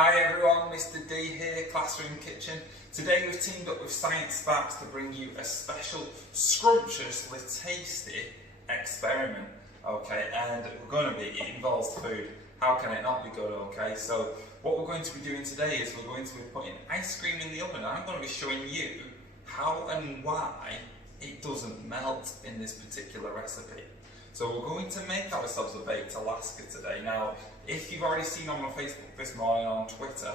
Hi everyone, Mr. D here, Classroom Kitchen. Today we've teamed up with Science Sparks to bring you a special, scrumptiously tasty experiment. Okay, and it involves food. How can it not be good, okay? So what we're going to be doing today is we're going to be putting ice cream in the oven. I'm going to be showing you how and why it doesn't melt in this particular recipe. So we're going to make ourselves a baked Alaska today. Now, if you've already seen on my Facebook this morning or on Twitter,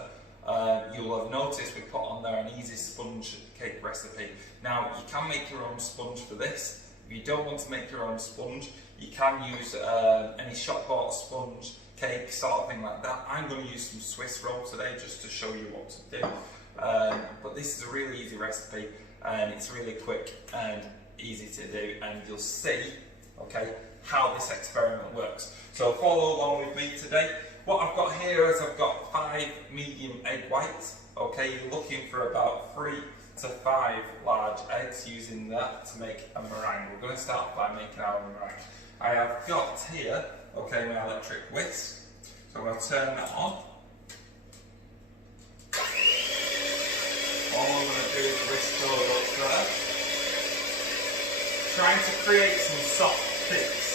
you'll have noticed we put on there an easy sponge cake recipe. Now, you can make your own sponge for this. If you don't want to make your own sponge, you can use any shop-bought sponge cake, sort of thing like that. I'm going to use some Swiss roll today just to show you what to do. But this is a really easy recipe and it's really quick and easy to do, and you'll see, okay, how this experiment works. So follow along with me today. What I've got here is I've got 5 medium egg whites. Okay, you're looking for about 3 to 5 large eggs, using that to make a meringue. We're going to start by making our meringue. I have got here, okay, my electric whisk. So I'm going to turn that on. All I'm going to do is whisk those up there. Trying to create some soft peaks.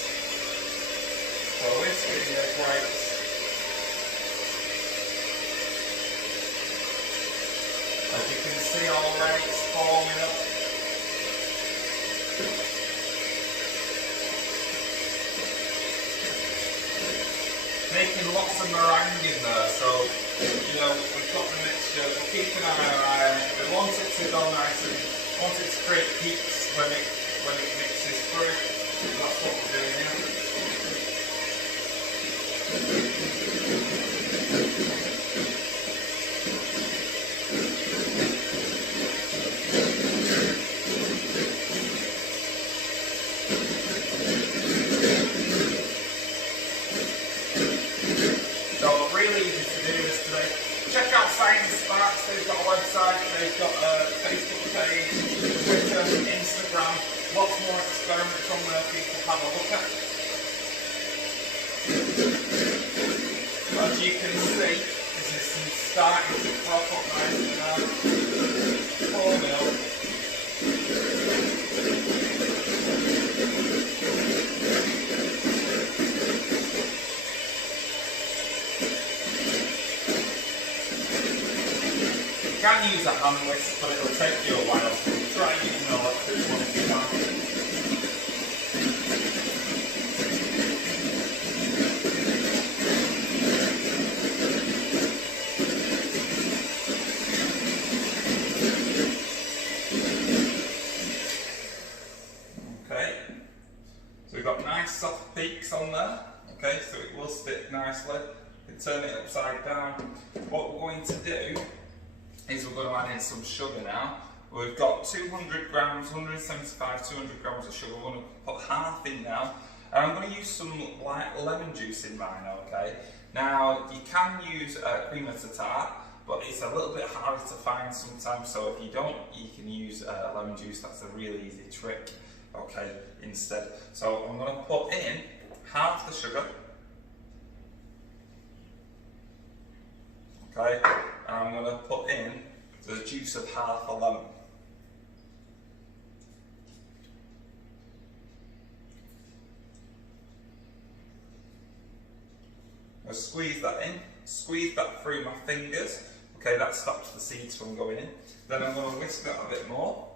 So whisking the egg whites. As you can see already, it's forming up. Making lots of meringue in there, so you know we've got the mixture. We'll keep an eye on it. We want it to go nice and want it to create peaks when it mixes through. So that's what we're doing here. So really easy to do this today. Check out Science Sparks, they've got a website, they've got a Facebook page, Twitter, Instagram, lots more experiments on there for you to have a look at. As you can see, this is starting to crop up nicely now. Forming up. You can use a hand whisk, but it'll take you a while, so try using an electric one if you can. Okay, so we've got nice soft peaks on there, okay, so it will stick nicely. You can turn it upside down. What we're going to do is we're going to add in some sugar now. We've got 200 grams, 175, 200 grams of sugar. We're going to put half in now. And I'm going to use some light lemon juice in mine, okay? Now, you can use cream of tartar, but it's a little bit harder to find sometimes, so if you don't, you can use lemon juice. That's a really easy trick, okay, instead. So I'm going to put in half the sugar, okay, and I'm going to put in the juice of half a lemon. I'll squeeze that in, squeeze that through my fingers. Okay, that stops the seeds from going in. Then I'm going to whisk that a bit more.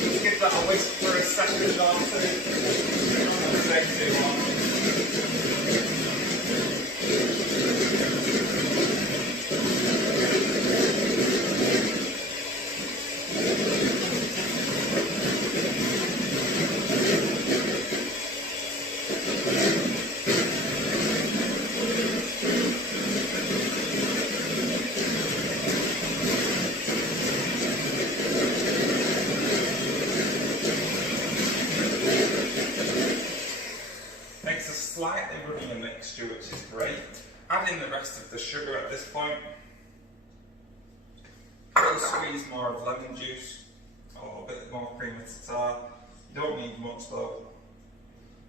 Just give that a whisk for a second or two. Don't want to take too long. Slightly runnier mixture, which is great. Add in the rest of the sugar at this point. use more of lemon juice or a bit more cream of tartar. You don't need much though.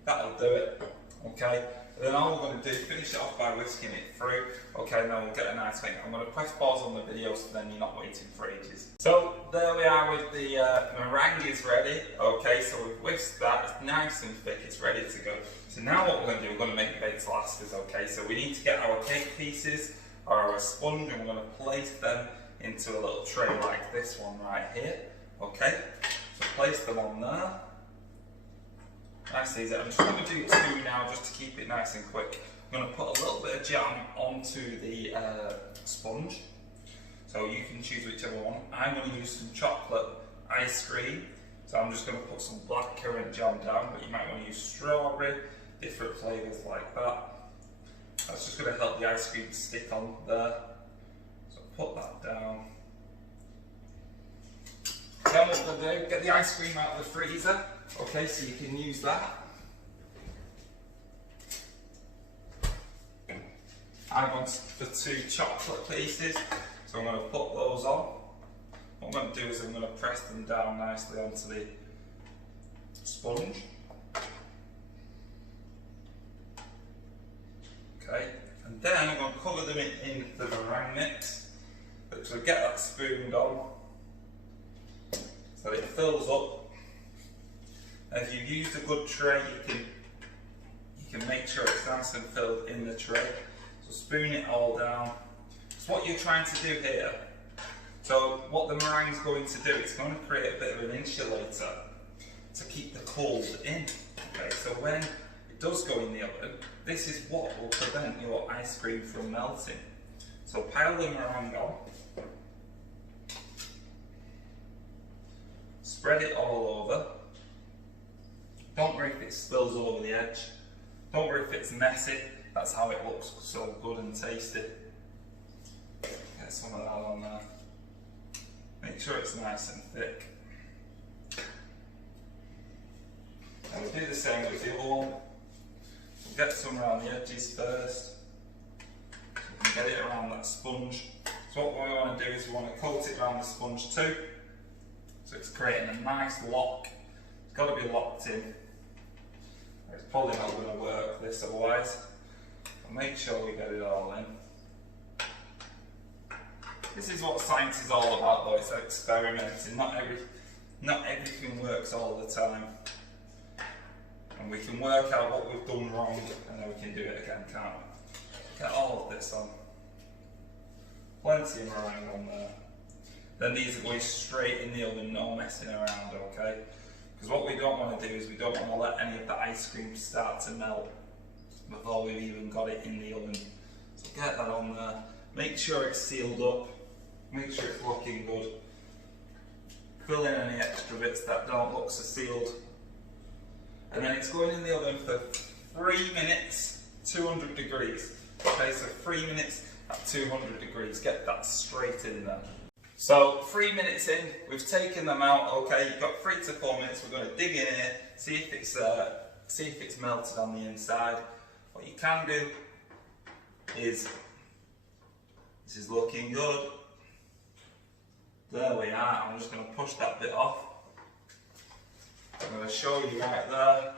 That'll do it. Okay. And then all we're going to do, finish it off by whisking it through. Okay, now we'll get a nice thing. I'm going to press pause on the video so then you're not waiting for ages. So there we are with the meringue is ready. Okay, so we've whisked that, it's nice and thick, it's ready to go. So now what we're going to do, we're going to make baked Alaska's. Okay, so we need to get our cake pieces or our sponge and we're going to place them into a little tray like this one right here. Okay, so place them on there. Nice easy. I'm just going to do 2 now just to keep it nice and quick. I'm going to put a little bit of jam onto the sponge. So you can choose whichever one. I'm going to use some chocolate ice cream. So I'm just going to put some blackcurrant jam down, but you might want to use strawberry, different flavours like that. That's just going to help the ice cream stick on there. So put that down. Then what we're going to do, get the ice cream out of the freezer. Okay, so you can use that. I want the 2 chocolate pieces, so I'm going to put those on. What I'm going to do is I'm going to press them down nicely onto the sponge. Okay, and then I'm going to cover them in the meringue mix. So get that spooned on, so it fills up. If you've used a good tray, you can make sure it's nice and filled in the tray. So spoon it all down. So what you're trying to do here, so what the meringue is going to do, it's going to create a bit of an insulator to keep the cold in. Okay, so when it does go in the oven, this is what will prevent your ice cream from melting. So pile the meringue on. Spread it all over. Don't worry if it spills over the edge. Don't worry if it's messy. That's how it looks so good and tasty. Get some of that on there. Make sure it's nice and thick. And we'll do the same with the other one. We'll get some around the edges first. So we can get it around that sponge. So what we want to do is we want to coat it around the sponge too. So it's creating a nice lock. It's got to be locked in. It's probably not going to work this otherwise. But make sure we get it all in. This is what science is all about though, it's experimenting. Not everything works all the time. And we can work out what we've done wrong and then we can do it again, can't we? Get all of this on. Plenty of meringue on there. Then these are going straight in the oven, no messing around, okay? Because what we don't want to do is we don't want to let any of the ice cream start to melt before we've even got it in the oven. So get that on there. Make sure it's sealed up. Make sure it's looking good. Fill in any extra bits that don't look so sealed. And then it's going in the oven for 3 minutes, 200 degrees. Okay, so 3 minutes at 200 degrees. Get that straight in there. So 3 minutes in, we've taken them out. Okay, you've got 3 to 4 minutes. We're going to dig in here, see if it's melted on the inside. What you can do is, this is looking good. There we are. I'm just going to push that bit off. I'm going to show you right there.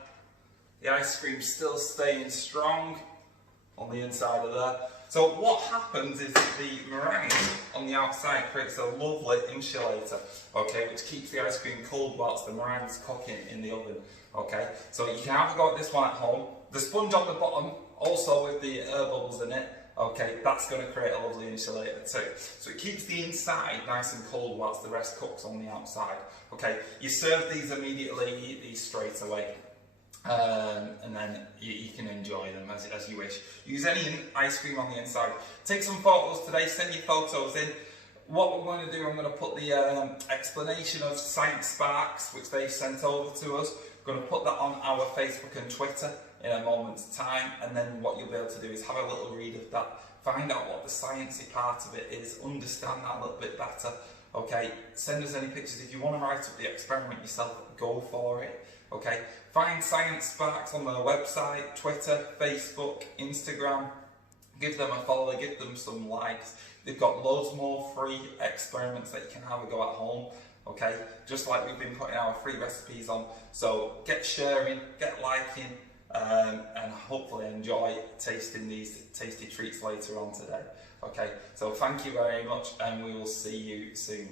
The ice cream's still staying strong on the inside of there. So what happens is that the meringue on the outside creates a lovely insulator, okay, which keeps the ice cream cold whilst the meringue's cooking in the oven, okay. So you can have a go at this one at home. The sponge on the bottom, also with the air bubbles in it, okay, that's going to create a lovely insulator too. So it keeps the inside nice and cold whilst the rest cooks on the outside, okay. You serve these immediately, eat these straight away. And then you can enjoy them as you wish. Use any ice cream on the inside. Take some photos today, send your photos in. What we're going to do, I'm going to put the explanation of Science Sparks, which they've sent over to us. We're going to put that on our Facebook and Twitter in a moment's time, and then what you'll be able to do is have a little read of that, find out what the sciencey part of it is, understand that a little bit better. Okay, send us any pictures. If you want to write up the experiment yourself, go for it. Okay, find Science Sparks on their website, Twitter, Facebook, Instagram. Give them a follow, give them some likes, They've got loads more free experiments that you can have a go at home, okay? Just like we've been putting our free recipes on. So get sharing, get liking, and hopefully enjoy tasting these tasty treats later on today. Okay, so thank you very much, and we will see you soon.